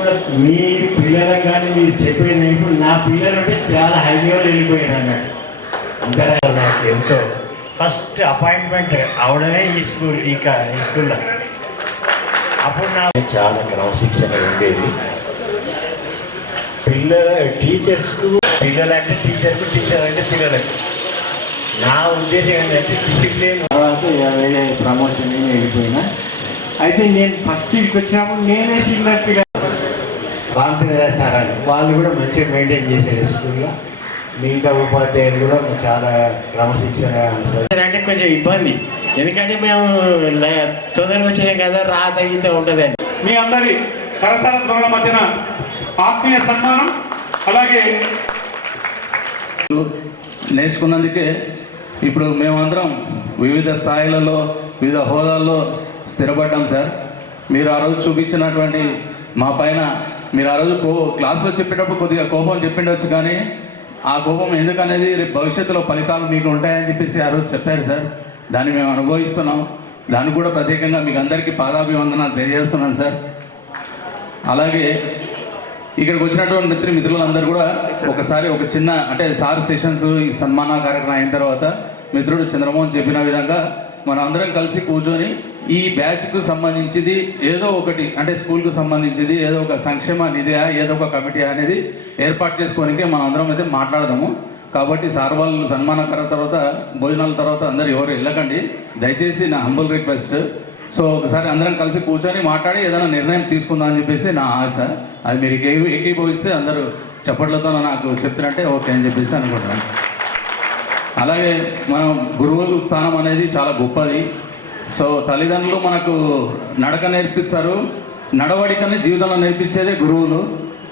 కూడా మీ పిల్లలకు కానీ మీరు చెప్పేది ఇప్పుడు నా పిల్లలు అంటే చాలా హై లెవెల్ వెళ్ళిపోయారు అన్నట్టు. ఇంకా నాకు ఎంతో ఫస్ట్ అపాయింట్మెంట్ అవడమే ఈ స్కూల్లో. అప్పుడు నాకు చాలా క్రమశిక్షణ ఉండేది. టీచర్స్కు పిల్లలు అంటే టీచర్కు, టీచర్ అంటే పిల్లలకు. నా ఉద్దేశం ఏంటంటే డిసిప్లిన్. తర్వాత వేరే ప్రమోషన్ వెళ్ళిపోయినా అయితే నేను ఫస్ట్ ఇక్కడికి వచ్చినప్పుడు నేనే చిన్న పిల్లలు రామచంద్ర సార్ అని వాళ్ళు కూడా మంచిగా మెయింటైన్ చేశారు స్కూల్లో. మిగతా ఉపాధ్యాయులు కూడా చాలా క్రమశిక్షణ. అంటే కొంచెం ఇబ్బంది, ఎందుకంటే మేము తొందరగా వచ్చినాం కదా, తగ్గితే ఉంటుందని. మీ అందరి కరతాళ ధ్వనుల మధ్యన ఆత్మీయ సన్మానం. అలాగే నేర్చుకున్నందుకే ఇప్పుడు మేమందరం వివిధ స్థాయిలలో వివిధ హోదాల్లో స్థిరపడ్డాం సార్. మీరు ఆ రోజు చూపించినటువంటి మా పైన, మీరు ఆ రోజు క్లాస్లో చెప్పేటప్పుడు కొద్దిగా కోపం చెప్పిండవచ్చు, కానీ ఆ కోపం ఎందుకనేది రేపు భవిష్యత్తులో ఫలితాలు మీకు ఉంటాయని చెప్పేసి ఆ రోజు చెప్పారు సార్. దాన్ని మేము అనుభవిస్తున్నాం. దాన్ని కూడా ప్రత్యేకంగా మీకు అందరికీ పాదాభివందనాలు తెలియజేస్తున్నాను సార్. అలాగే ఇక్కడికి వచ్చినటువంటి మిత్రులందరూ కూడా ఒకసారి ఒక చిన్న అంటే సార్ సెషన్స్ ఈ సన్మాన కార్యక్రమం అయిన తర్వాత మిత్రుడు చంద్రమోహన్ చెప్పిన విధంగా మనం అందరం కలిసి కూర్చొని ఈ బ్యాచ్కు సంబంధించింది ఏదో ఒకటి అంటే స్కూల్కు సంబంధించింది ఏదో ఒక సంక్షేమ నిధి ఏదో ఒక కమిటీ అనేది ఏర్పాటు చేసుకోనికే మనం అందరం అయితే మాట్లాడదాము. కాబట్టి సార్ వాళ్ళు సన్మానం తర్వాత భోజనాల తర్వాత అందరూ ఎవరు వెళ్ళకండి దయచేసి, నా హంబుల్ రిక్వెస్ట్. సో ఒకసారి అందరం కలిసి కూర్చొని మాట్లాడి ఏదైనా నిర్ణయం తీసుకుందాం అని చెప్పేసి నా ఆశ. అది మీరు ఏకీభవిస్తే అందరూ చప్పట్లతో నాకు చెప్తున్నట్టే ఓకే అని చెప్పేసి అనుకుంటున్నాను. అలాగే మనం గురువు స్థానం అనేది చాలా గొప్పది. సో తల్లిదండ్రులు మనకు నడక నేర్పిస్తారు, నడవడికని జీవితంలో నేర్పించేదే గురువులు.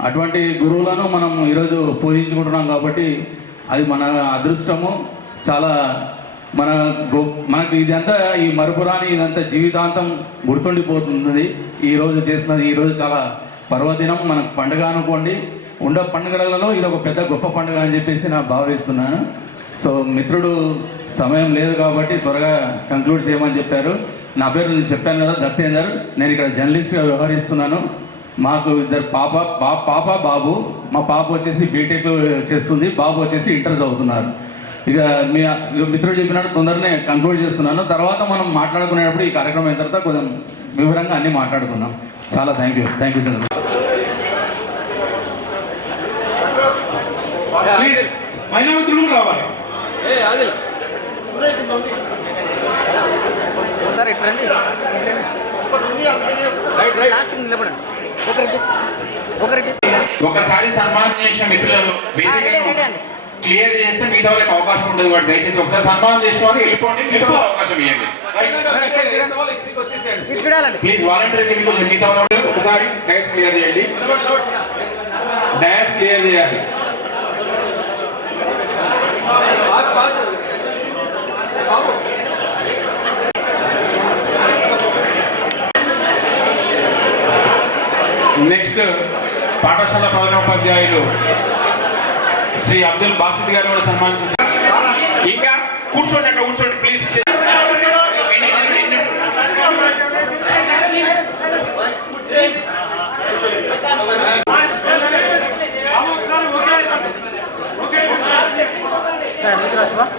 అటువంటి గురువులను మనం ఈరోజు పూజించుకుంటున్నాం కాబట్టి అది మన అదృష్టము. చాలా మనకు ఇదంతా ఈ మరుపురాని ఇదంతా జీవితాంతం గుర్తుండిపోతుంది. ఈరోజు చేసినది ఈరోజు చాలా పర్వదినం, మనకు పండుగ అనుకోండి. ఉండే పండుగలలో ఇది ఒక పెద్ద గొప్ప పండుగ అని చెప్పేసి నేను భావిస్తున్నాను. సో మిత్రుడు సమయం లేదు కాబట్టి త్వరగా కంక్లూడ్ చేయమని చెప్పారు. నా పేరు నేను చెప్పాను కదా, దత్తేందర్. నేను ఇక్కడ జర్నలిస్ట్గా వ్యవహరిస్తున్నాను. మాకు ఇద్దరు పాప బాబు. మా పాప వచ్చేసి బీటెక్ చేస్తుంది, బాబు వచ్చేసి ఇంటర్ చదువుతున్నారు. ఇక మీ మిత్రుడు చెప్పినట్టు తొందరనే కంక్లూడ్ చేస్తున్నాను. తర్వాత మనం మాట్లాడుకునేటప్పుడు ఈ కార్యక్రమం అయిన తర్వాత కొంచెం వివరంగా అన్నీ మాట్లాడుకుందాం. చాలా థ్యాంక్ యూ ప్లీజ్ మహిళా మిత్రులు రావాలి. ఒకసారి సన్మానం చేసిన మిత్రులను క్లియర్ చేస్తే మిగతా వాళ్ళకి అవకాశం ఉండదు. వాటి దయచేసి ఒకసారి సన్మానం చేసిన వాళ్ళు వెళ్ళిపోండి, మిగతా అవకాశం ఇవ్వండి ప్లీజ్. వాలంటీర్ మిగతా వాళ్ళు ఒకసారి డయాస్ క్లియర్ చేయండి, డయాస్ క్లియర్ చేయాలి. నెక్స్ట్ పాఠశాల ప్రధానోపాధ్యాయులు శ్రీ అబ్దుల్ బాసిద్ గారు కూడా సన్మానించారు. ఇంకా కూర్చోండి, అక్కడ కూర్చోండి ప్లీజ్.